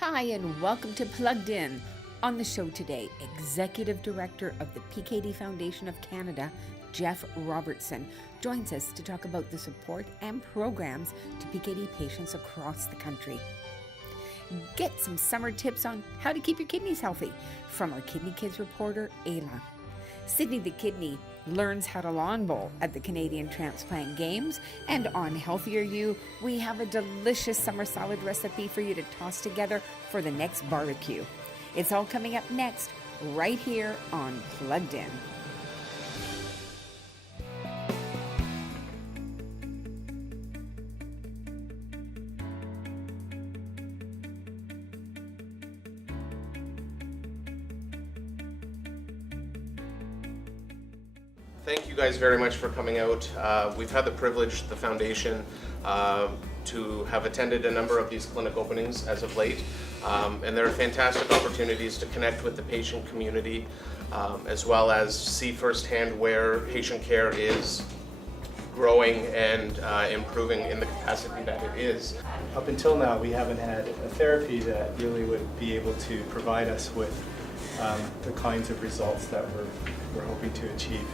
Hi, and welcome to Plugged In. On the show today, Executive Director of the PKD Foundation of Canada, Jeff Robertson, joins us to talk about the support and programs to PKD patients across the country. Get some summer tips on how to keep your kidneys healthy from our Kidney Kids reporter, Ayla. Sidney the Kidney learns how to lawn bowl at the Canadian Transplant Games. And on Healthier You, we have a delicious summer salad recipe for you to toss together for the next barbecue. It's all coming up next, right here on Plugged In. Thank you guys very much for coming out. We've had the privilege, the foundation, to have attended a number of these clinic openings as of late. And there are fantastic opportunities to connect with the patient community, as well as see firsthand where patient care is growing and improving in the capacity that it is. Up until now, we haven't had a therapy that really would be able to provide us with the kinds of results that we're hoping to achieve.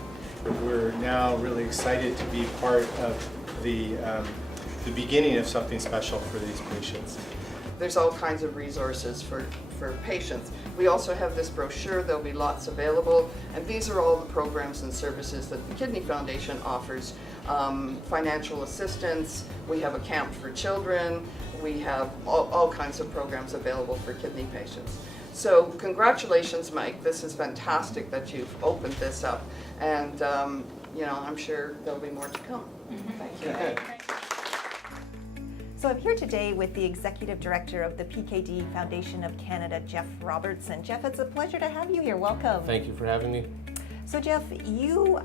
We're now really excited to be part of the beginning of something special for these patients. There's all kinds of resources for patients. We also have this brochure. There'll be lots available, and these are all the programs and services that the Kidney Foundation offers. Financial assistance, we have a camp for children, we have all kinds of programs available for kidney patients. So congratulations, Mike. This is fantastic that you've opened this up, and I'm sure there'll be more to come. Thank you. So I'm here today with the Executive Director of the PKD Foundation of Canada, Jeff Robertson. Jeff, it's a pleasure to have you here. Welcome. Thank you for having me. So Jeff, you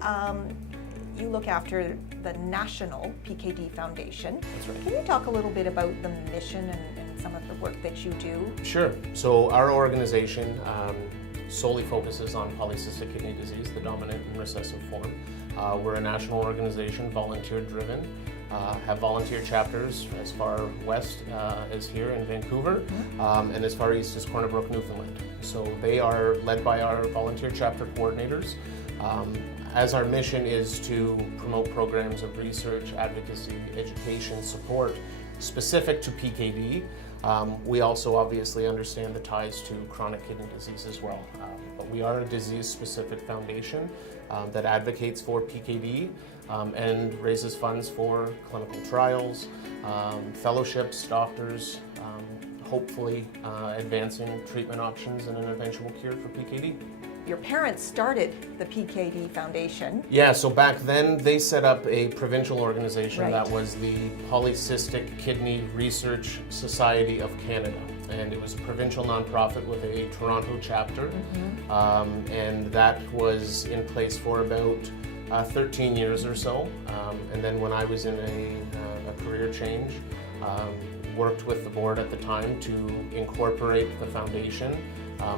look after the National PKD Foundation. That's right. Can you talk a little bit about the mission and some of the work that you do? Sure. So our organization solely focuses on polycystic kidney disease, the dominant and recessive form. We're a national organization, volunteer-driven. Have volunteer chapters as far west as here in Vancouver, and as far east as Corner Brook, Newfoundland. So they are led by our volunteer chapter coordinators. As our mission is to promote programs of research, advocacy, education, support specific to PKD, we also obviously understand the ties to chronic kidney disease as well. But we are a disease-specific foundation that advocates for PKD and raises funds for clinical trials, fellowships, doctors, hopefully advancing treatment options and an eventual cure for PKD. Your parents started the PKD Foundation. Yeah, so back then they set up a provincial organization Right. that was the Polycystic Kidney Research Society of Canada. And it was a provincial nonprofit with a Toronto chapter. And that was in place for about 13 years or so. And then when I was in a career change, worked with the board at the time to incorporate the foundation,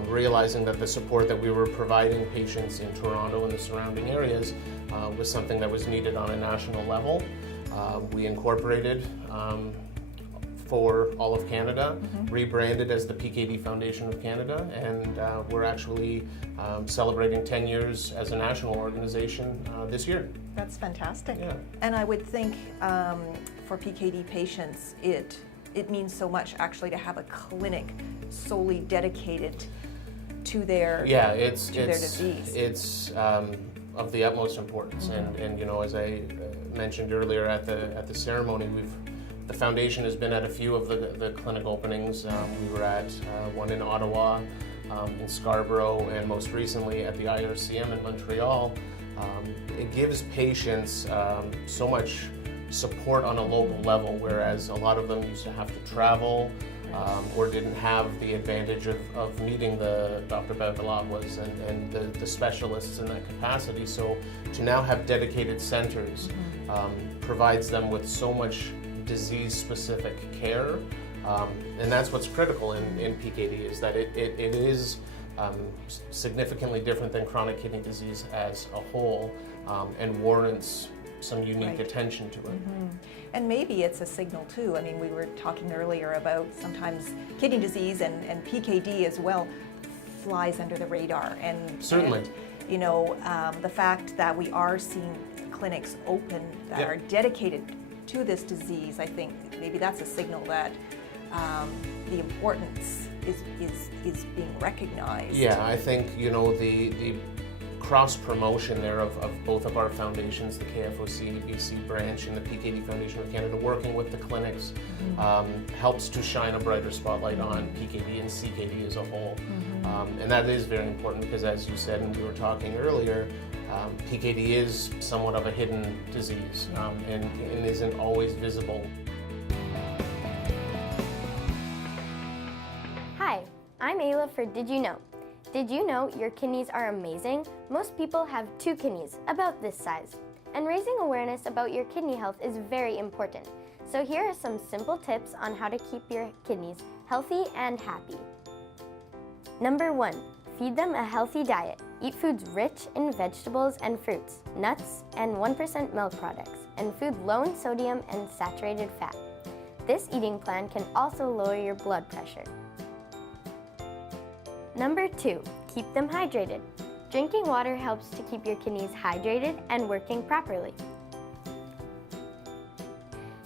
realizing that the support that we were providing patients in Toronto and the surrounding areas was something that was needed on a national level. We incorporated for all of Canada, rebranded as the PKD Foundation of Canada, and we're actually celebrating 10 years as a national organization this year. That's fantastic. Yeah. And I would think for PKD patients, it means so much actually to have a clinic solely dedicated to their disease. It's of the utmost importance, and as I mentioned earlier at the ceremony, the foundation has been at a few of the clinic openings. We were at one in Ottawa, in Scarborough, and most recently at the IRCM in Montreal. It gives patients so much support on a local level, whereas a lot of them used to have to travel or didn't have the advantage of meeting the Dr. Bevilacqua and the specialists in that capacity. So to now have dedicated centers provides them with so much disease-specific care, and that's what's critical in PKD, is that it is significantly different than chronic kidney disease as a whole, and warrants some unique attention to it. And maybe it's a signal too. I mean, we were talking earlier about sometimes kidney disease and PKD as well flies under the radar. And certainly, and, you know, the fact that we are seeing clinics open that are dedicated to this disease, I think maybe that's a signal that the importance is being recognized. Yeah, I think, you know, the cross-promotion there of both of our foundations, the KFOC BC branch and the PKD Foundation of Canada, working with the clinics, helps to shine a brighter spotlight on PKD and CKD as a whole. And that is very important because, as you said, and we were talking earlier, PKD is somewhat of a hidden disease and isn't always visible. Hi, I'm Ayla for Did You Know? Did you know your kidneys are amazing? Most people have 2 kidneys, about this size. And raising awareness about your kidney health is very important. So here are some simple tips on how to keep your kidneys healthy and happy. Number 1, feed them a healthy diet. Eat foods rich in vegetables and fruits, nuts, and 1% milk products, and food low in sodium and saturated fat. This eating plan can also lower your blood pressure. Number 2, keep them hydrated. Drinking water helps to keep your kidneys hydrated and working properly.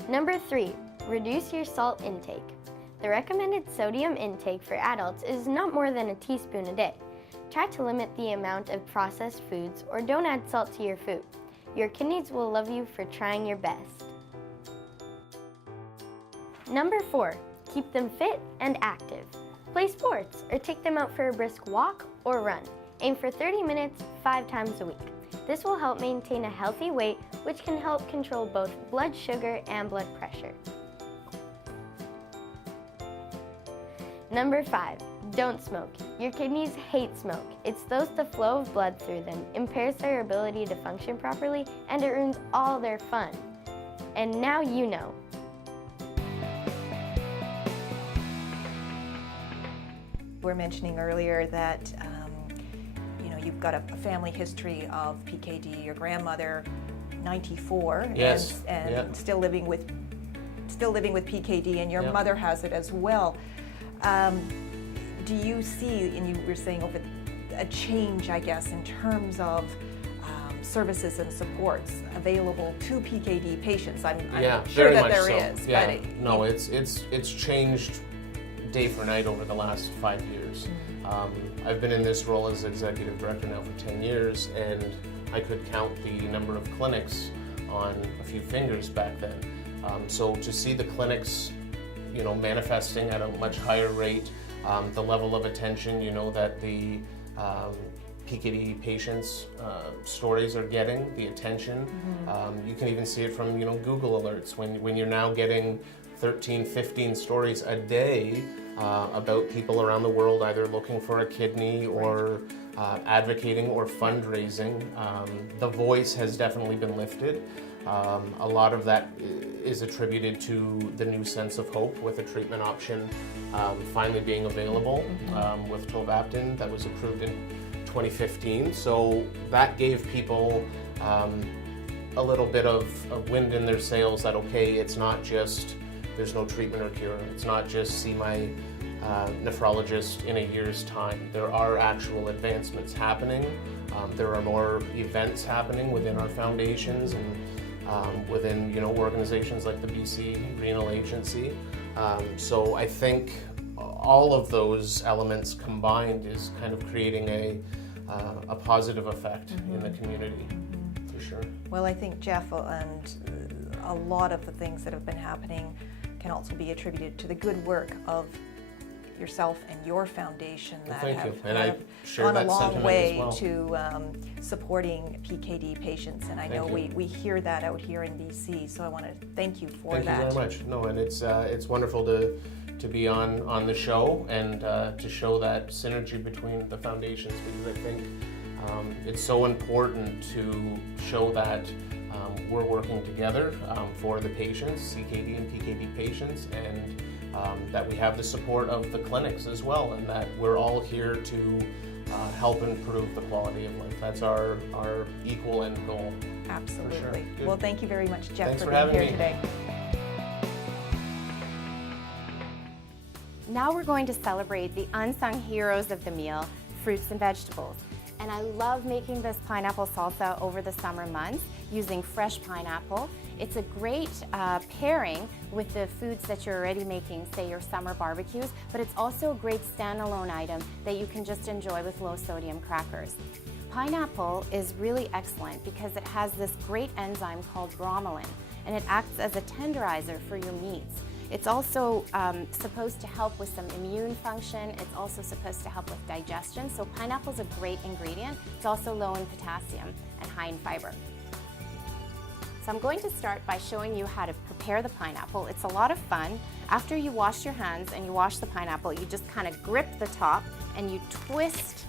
Number 3, reduce your salt intake. The recommended sodium intake for adults is not more than a teaspoon a day. Try to limit the amount of processed foods or don't add salt to your food. Your kidneys will love you for trying your best. Number 4, keep them fit and active. Play sports or take them out for a brisk walk or run. Aim for 30 minutes 5 times a week. This will help maintain a healthy weight, which can help control both blood sugar and blood pressure. Number 5, don't smoke. Your kidneys hate smoke. It slows the flow of blood through them, impairs their ability to function properly, and it ruins all their fun. And now you know. We were mentioning earlier that you know, you've got a family history of PKD. Your grandmother, 94, and still living with PKD, and your mother has it as well. Do you see, and you were saying over a change, I guess, in terms of services and supports available to PKD patients? I'm sure that there is. Yeah, no, it's changed day for night over the last 5 years. I've been in this role as executive director now for 10 years, and I could count the number of clinics on a few fingers back then. So to see the clinics, you know, manifesting at a much higher rate, the level of attention, you know, that the PKD patients' stories are getting, the attention. You can even see it from, you know, Google alerts when you're now getting 13, 15 stories a day about people around the world either looking for a kidney or advocating or fundraising. The voice has definitely been lifted. A lot of that is attributed to the new sense of hope with a treatment option finally being available with tolvaptan that was approved in 2015. So that gave people a little bit of wind in their sails that, okay, it's not just there's no treatment or cure. It's not just see my nephrologist in a year's time. There are actual advancements happening. There are more events happening within our foundations and within, you know, organizations like the BC Renal Agency. So I think all of those elements combined is kind of creating a positive effect in the community, for sure. Well, I think, Jeff, and a lot of the things that have been happening can also be attributed to the good work of yourself and your foundation that have gone a long way to supporting PKD patients, and I know we hear that out here in BC, so I want to thank you for that. Thank you very much. No, and it's wonderful to be on the show and to show that synergy between the foundations, because I think it's so important to show that we're working together for the patients, CKD and PKD patients, and that we have the support of the clinics as well, and that we're all here to help improve the quality of life. That's our equal end goal. Absolutely. For sure. Well, thank you very much, Jeff, Thanks for for being having here me. today. Now we're going to celebrate the unsung heroes of the meal, fruits and vegetables. And I love making this pineapple salsa over the summer months using fresh pineapple. It's a great pairing with the foods that you're already making, say your summer barbecues, but it's also a great standalone item that you can just enjoy with low sodium crackers. Pineapple is really excellent because it has this great enzyme called bromelain, and it acts as a tenderizer for your meats. It's also supposed to help with some immune function. It's also supposed to help with digestion. So pineapple is a great ingredient. It's also low in potassium and high in fiber. So I'm going to start by showing you how to prepare the pineapple. It's a lot of fun. After you wash your hands and you wash the pineapple, you just kind of grip the top and you twist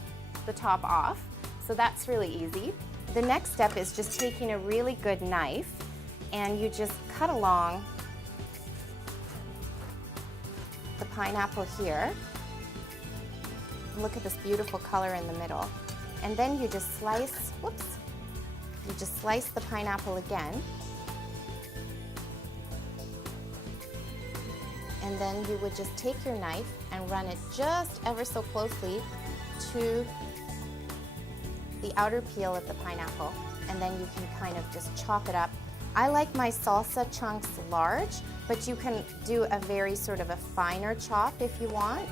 the top off. So that's really easy. The next step is just taking a really good knife and you just cut along the pineapple here. Look at this beautiful color in the middle. And then you just slice, whoops, you just slice the pineapple again. And then you would just take your knife and run it just ever so closely to the outer peel of the pineapple. And then you can kind of just chop it up. I like my salsa chunks large, but you can do a very sort of a finer chop if you want.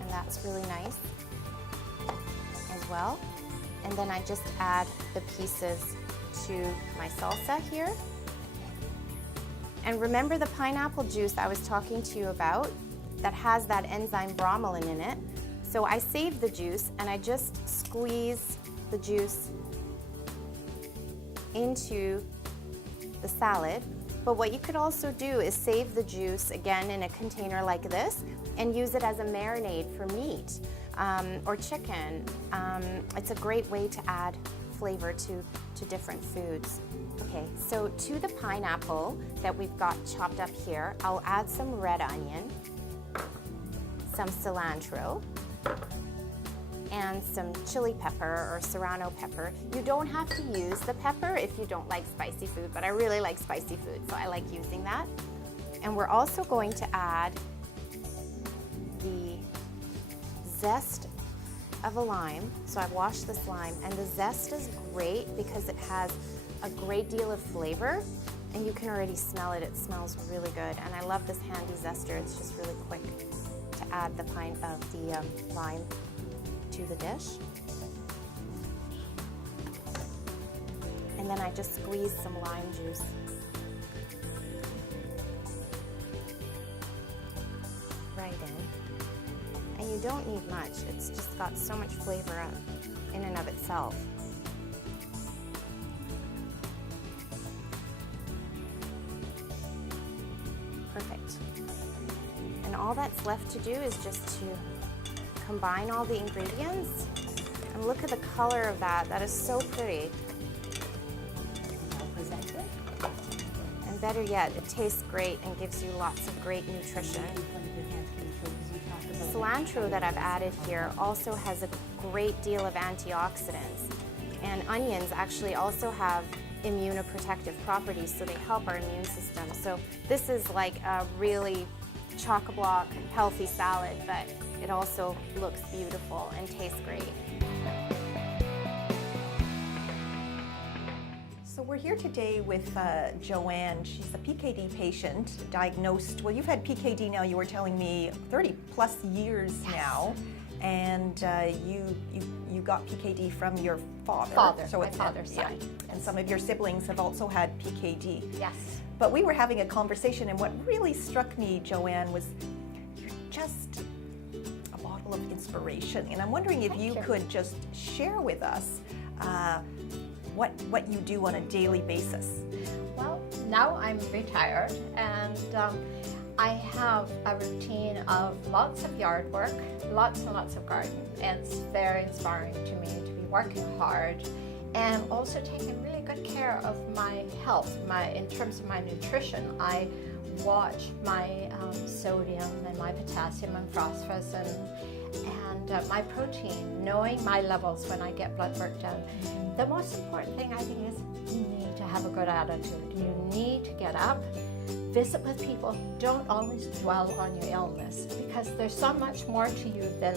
And that's really nice as well. And then I just add the pieces to my salsa here. And remember the pineapple juice I was talking to you about that has that enzyme bromelain in it. So I save the juice and I just squeeze the juice into the salad. But what you could also do is save the juice again in a container like this and use it as a marinade for meat or chicken. It's a great way to add flavor to different foods. Okay, so to the pineapple that we've got chopped up here, I'll add some red onion, some cilantro, and some chili pepper or serrano pepper. You don't have to use the pepper if you don't like spicy food, but I really like spicy food, so I like using that. And we're also going to add the zest of a lime. So I've washed this lime, and the zest is great because it has a great deal of flavor, and you can already smell it. It smells really good, and I love this handy zester. It's just really quick to add the lime to the dish. And then I just squeeze some lime juice. Right in. And you don't need much. It's just got so much flavor in and of itself. Perfect. And all that's left to do is just to combine all the ingredients. And look at the color of that. That is so pretty. Well presented. And better yet, it tastes great and gives you lots of great nutrition. Cilantro that I've added here also has a great deal of antioxidants. And onions actually also have immunoprotective properties, so they help our immune system. So this is like a really chock-a-block healthy salad, but it also looks beautiful and tastes great. So we're here today with Joanne. She's a PKD patient, diagnosed, well, you've had PKD now, you were telling me, 30 plus years now, and you got PKD from your father. So my father's side. And some of your siblings have also had PKD. Yes. But we were having a conversation, and what really struck me, Joanne, was you're just a bottle of inspiration. And I'm wondering if you could just share with us what you do on a daily basis. Well, now I'm retired, and I have a routine of lots of yard work, lots and lots of garden. It's very inspiring to me to be working hard and also taking really good care of my health. In terms of my nutrition, I watch my sodium and my potassium and phosphorus and my protein, knowing my levels when I get blood work done. The most important thing I think is you need to have a good attitude. You need to get up, visit with people. Don't always dwell on your illness, because there's so much more to you than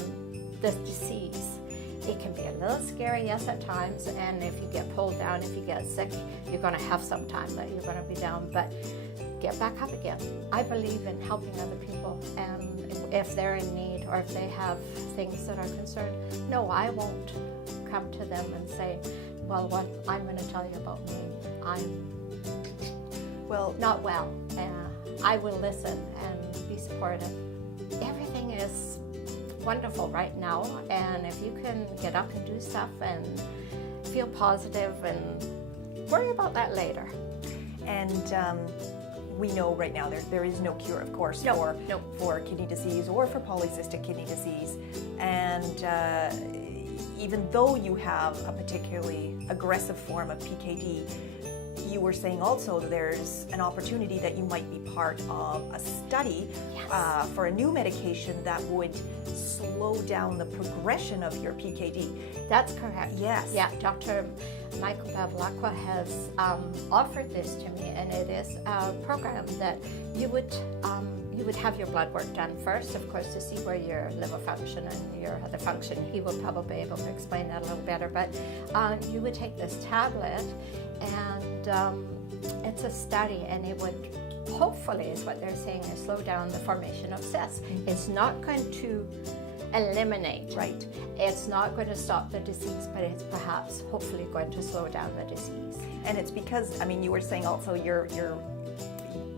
the disease. It can be a little scary, yes, at times, and if you get pulled down, if you get sick, you're going to have some time that you're going to be down, but get back up again. I believe in helping other people, and if they're in need or if they have things that are concerned, no, I won't come to them and say, well, what I'm going to tell you about me, I'm not well. I will listen and be supportive. Everything is wonderful right now, and if you can get up and do stuff and feel positive, and worry about that later. And we know right now there is no cure, of course, for kidney disease or for polycystic kidney disease. And even though you have a particularly aggressive form of PKD, you were saying also there's an opportunity that you might be part of a study for a new medication that would slow down the progression of your PKD. That's correct. Yes. Yeah, Dr. Michael Bevilacqua has offered this to me, and it is a program that you would have your blood work done first, of course, to see where your liver function and your other function. He will probably be able to explain that a little better, but you would take this tablet, and it's a study, and it would hopefully, is what they're saying, is slow down the formation of cysts. It's not going to eliminate. Right. It's not going to stop the disease, but it's perhaps hopefully going to slow down the disease. And it's because, I mean, you were saying also you're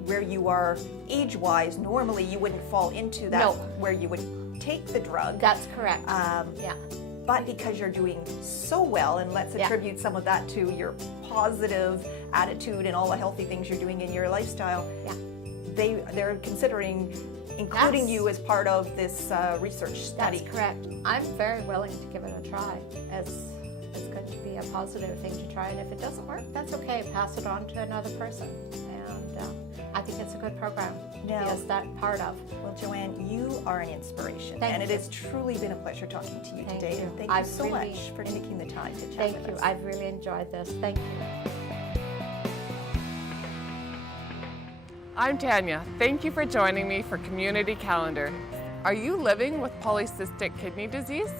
where you are age-wise, normally you wouldn't fall into that where you would take the drug. That's correct. But because you're doing so well, and let's attribute some of that to your positive attitude and all the healthy things you're doing in your lifestyle, they're considering including you as part of this research study. That's correct. I'm very willing to give it a try. It's going to be a positive thing to try, and if it doesn't work, that's okay. Pass it on to another person. And I think it's a good program to be that part of. Well, Joanne, you are an inspiration. Thank you. It has truly been a pleasure talking to you today. And thank you so much for taking the time to chat with us. Thank you. I've really enjoyed this. Thank you. I'm Tanya. Thank you for joining me for Community Calendar. Are you living with polycystic kidney disease?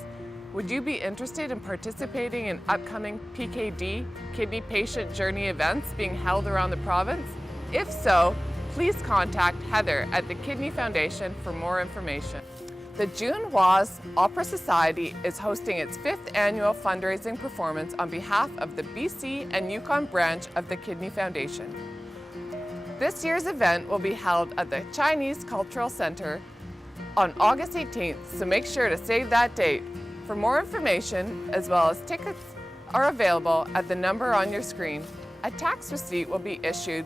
Would you be interested in participating in upcoming PKD Kidney Patient Journey events being held around the province? If so, please contact Heather at the Kidney Foundation for more information. The June Was Opera Society is hosting its 5th annual fundraising performance on behalf of the BC and Yukon branch of the Kidney Foundation. This year's event will be held at the Chinese Cultural Center on August 18th, so make sure to save that date. For more information, as well as tickets, are available at the number on your screen. A tax receipt will be issued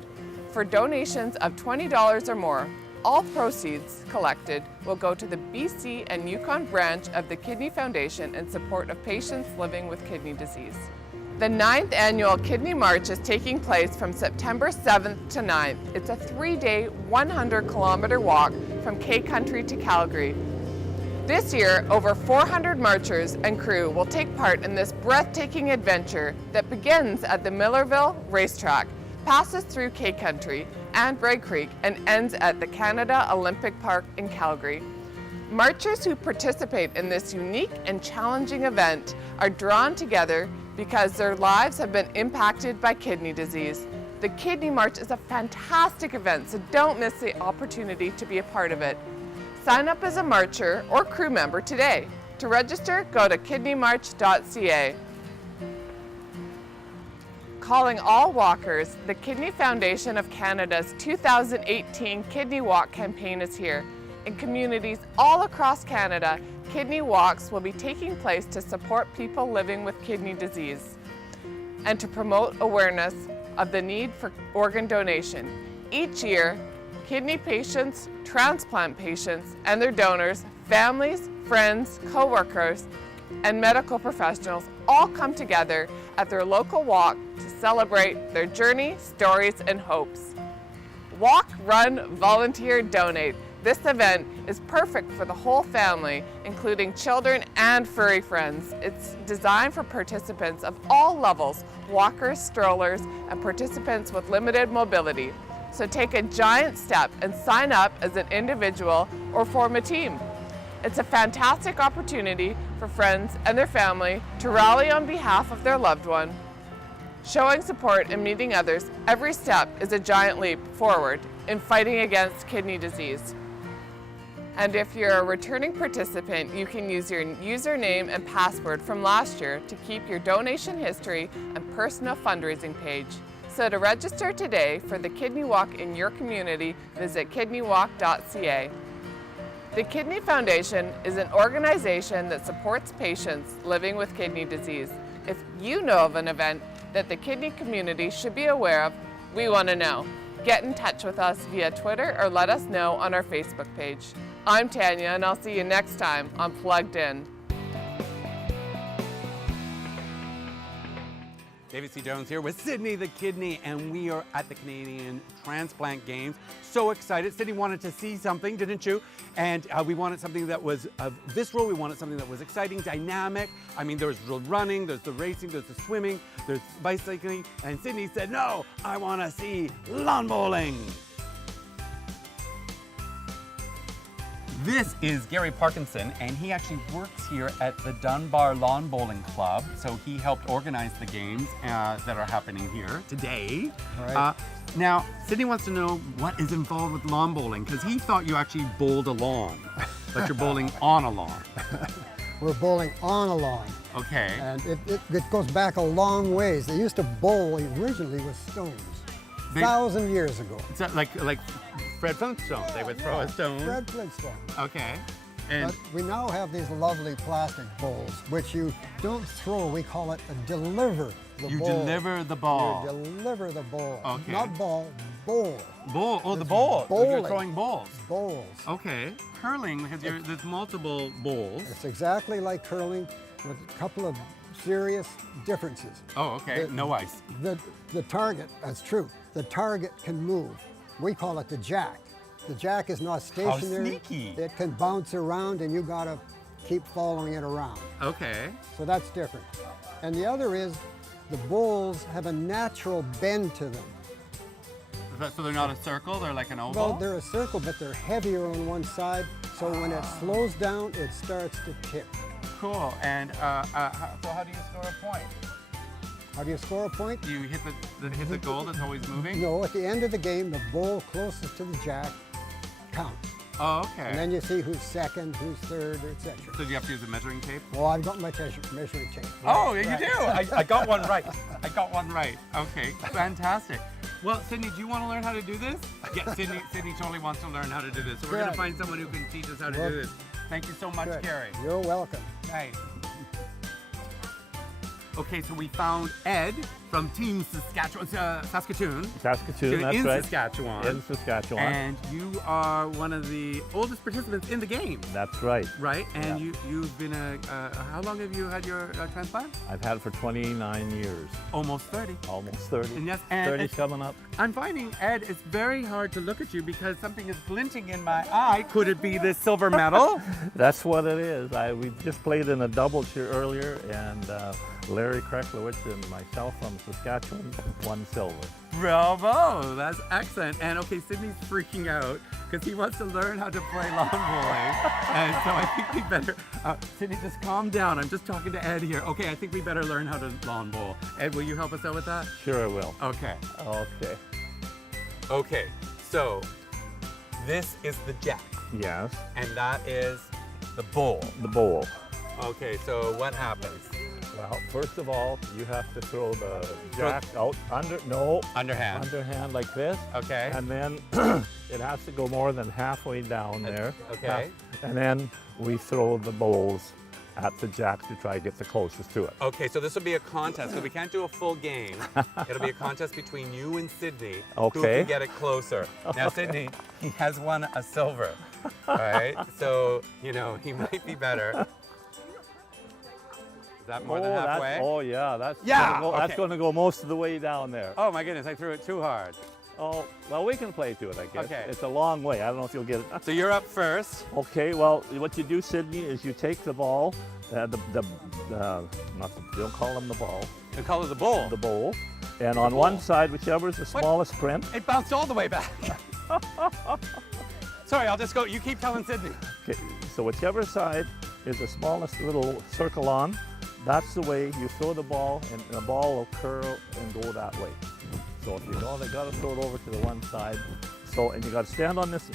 for donations of $20 or more. All proceeds collected will go to the BC and Yukon branch of the Kidney Foundation in support of patients living with kidney disease. The 9th annual Kidney March is taking place from September 7th to 9th. It's a 3-day, 100-kilometer walk from K-Country to Calgary. This year, over 400 marchers and crew will take part in this breathtaking adventure that begins at the Millerville Racetrack, passes through K-Country and Bragg Creek, and ends at the Canada Olympic Park in Calgary. Marchers who participate in this unique and challenging event are drawn together because their lives have been impacted by kidney disease. The Kidney March is a fantastic event, so don't miss the opportunity to be a part of it. Sign up as a marcher or crew member today. To register, go to kidneymarch.ca. Calling all walkers, the Kidney Foundation of Canada's 2018 Kidney Walk campaign is here. In communities all across Canada, kidney walks will be taking place to support people living with kidney disease and to promote awareness of the need for organ donation. Each year, kidney patients, transplant patients, and their donors, families, friends, co-workers, and medical professionals all come together at their local walk to celebrate their journey, stories, and hopes. Walk, run, volunteer, donate. This event is perfect for the whole family, including children and furry friends. It's designed for participants of all levels, walkers, strollers, and participants with limited mobility. So take a giant step and sign up as an individual or form a team. It's a fantastic opportunity for friends and their family to rally on behalf of their loved one. Showing support and meeting others, every step is a giant leap forward in fighting against kidney disease. And if you're a returning participant, you can use your username and password from last year to keep your donation history and personal fundraising page. So to register today for the Kidney Walk in your community, visit kidneywalk.ca. The Kidney Foundation is an organization that supports patients living with kidney disease. If you know of an event that the kidney community should be aware of, we want to know. Get in touch with us via Twitter or let us know on our Facebook page. I'm Tanya, and I'll see you next time on Plugged In. David C. Jones here with Sidney the Kidney, and we are at the Canadian Transplant Games. So excited. Sidney wanted to see something, didn't you? And we wanted something that was visceral. We wanted something that was exciting, dynamic. I mean, there's the running, there's the racing, there's the swimming, there's bicycling. And Sidney said, no, I want to see lawn bowling. This is Gary Parkinson, and he actually works here at the Dunbar Lawn Bowling Club. So he helped organize the games that are happening here today. All right. Now, Sidney wants to know what is involved with lawn bowling, because he thought you actually bowled a lawn, but you're bowling on a lawn. We're bowling on a lawn. Okay. And it goes back a long ways. They used to bowl originally with stones, 1,000 years ago. Is that like Fred Flintstone? They would throw a stone? Fred Flintstone. Okay. And but we now have these lovely plastic bowls, which you don't throw, we call it a deliver the you bowl. deliver the ball. You deliver the bowl. Okay. Not ball, bowl. Bowl, oh, It's the bowl. bowling. You're throwing balls. Bowls. Okay. Curling, because there's multiple bowls. It's exactly like curling with a couple of serious differences. Oh, okay. No ice. The target, that's true. The target can move. We call it the jack. The jack is not stationary. How sneaky. It can bounce around and you gotta keep following it around. Okay. So that's different. And the other is the bowls have a natural bend to them. So they're not a circle, they're like an oval? Well, they're a circle, but they're heavier on one side. So when it slows down, it starts to tip. Cool. And so how do you score a point? How do you score a point? Do you hit the goal that's always moving? No, at the end of the game, the bowl closest to the jack counts. Oh, okay. And then you see who's second, who's third, etc. So do you have to use a measuring tape? Well, I've got my measuring tape. Oh, yeah, you do? I got one right. I got one right. Okay, fantastic. Well, Sidney, do you want to learn how to do this? Yeah, Sidney totally wants to learn how to do this. So we're going to find someone who can teach us how to do this. Thank you so much, Gary. You're welcome. Right. Okay, so we found Ed from Team Saskatchewan. Saskatoon, that's in right. Saskatchewan. In Saskatchewan. And you are one of the oldest participants in the game. That's right. Right, and you've been how long have you had your transplant? I've had it for 29 years. Almost 30. Almost 30. And yes, 30's coming up. I'm finding, Ed, it's very hard to look at you because something is glinting in my eye. Could it be this silver medal? That's what it is. We just played in a doubles here earlier, and Larry Kreklowitz and myself from Saskatchewan won silver. Bravo! That's excellent. And okay, Sidney's freaking out because he wants to learn how to play lawn bowling. And so I think we better, Sidney, just calm down. I'm just talking to Ed here. Okay, I think we better learn how to lawn bowl. Ed, will you help us out with that? Sure I will. Okay. Okay. Okay, so this is the jack. Yes. And that is the bowl. The bowl. Okay, so what happens? Well, first of all, you have to throw the jack out underhand like this. Okay. And then it has to go more than halfway down there. Okay. And then we throw the bowls at the jack to try to get the closest to it. Okay, so this will be a contest. So we can't do a full game. It'll be a contest between you and Sidney. Okay. Who can get it closer. Now, Sidney, he has won a silver. All right. So, you know, he might be better. Is that more than halfway? Oh yeah, that's Yeah, gonna go, okay. That's going to go most of the way down there. Oh my goodness, I threw it too hard. Oh, well, we can play to it, I guess. Okay. It's a long way. I don't know if you'll get it. So you're up first. Okay, well, what you do, Sidney, is you take the ball, don't call them the ball. And call it the bowl. The bowl. And on one side, whichever is the smallest print. It bounced all the way back. Sorry, I'll just go. You keep telling Sidney. Okay, so whichever side is the smallest little circle on, that's the way you throw the ball, and the ball will curl and go that way. So if you know, they got to throw it over to the one side. So, and you got to stand on this.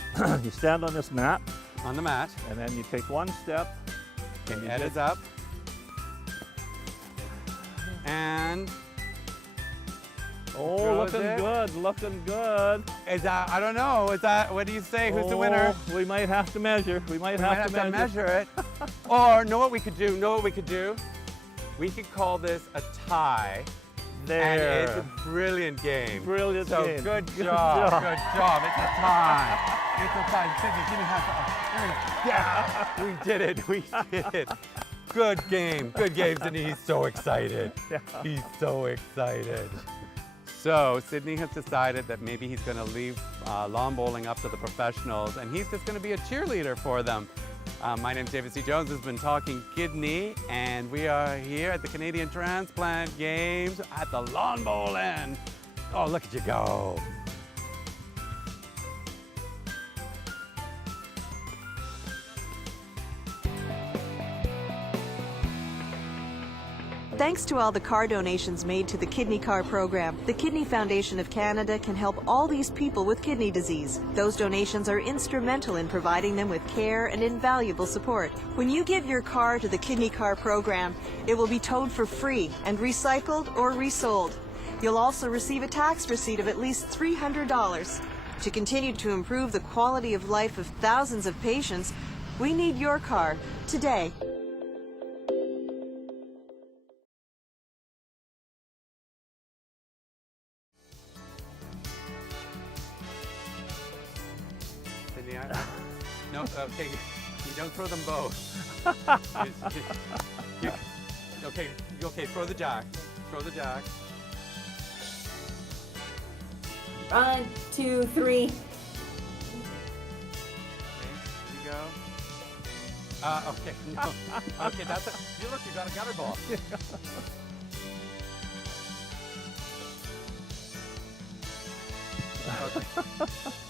You stand on this mat. On the mat. And then you take one step. And your head is up. And. Oh, looking good, looking good. Is that, I don't know, is that, what do you say, who's the winner? We might have to measure. We might have to measure it. Or, know what we could do? We could call this a tie. There. And it's a brilliant game. Brilliant game. Good job. Good job. It's a tie. It's a tie. Sidney, give me half. Yeah, we did it. We did it. Good game. Good game, Sidney. He's so excited. Yeah. He's so excited. So Sidney has decided that maybe he's going to leave lawn bowling up to the professionals, and he's just going to be a cheerleader for them. My name's David C. Jones. Has been talking kidney, and we are here at the Canadian Transplant Games at the lawn bowling. Oh, look at you go. Thanks to all the car donations made to the Kidney Car program, the Kidney Foundation of Canada can help all these people with kidney disease. Those donations are instrumental in providing them with care and invaluable support. When you give your car to the Kidney Car program, it will be towed for free and recycled or resold. You'll also receive a tax receipt of at least $300. To continue to improve the quality of life of thousands of patients, we need your car today. No, okay, you don't throw them both. Okay, throw the jack. Throw the jack. 1, 2, 3. Okay, here you go. Okay, no. Okay, that's it. You look, you got a gutter ball. Okay.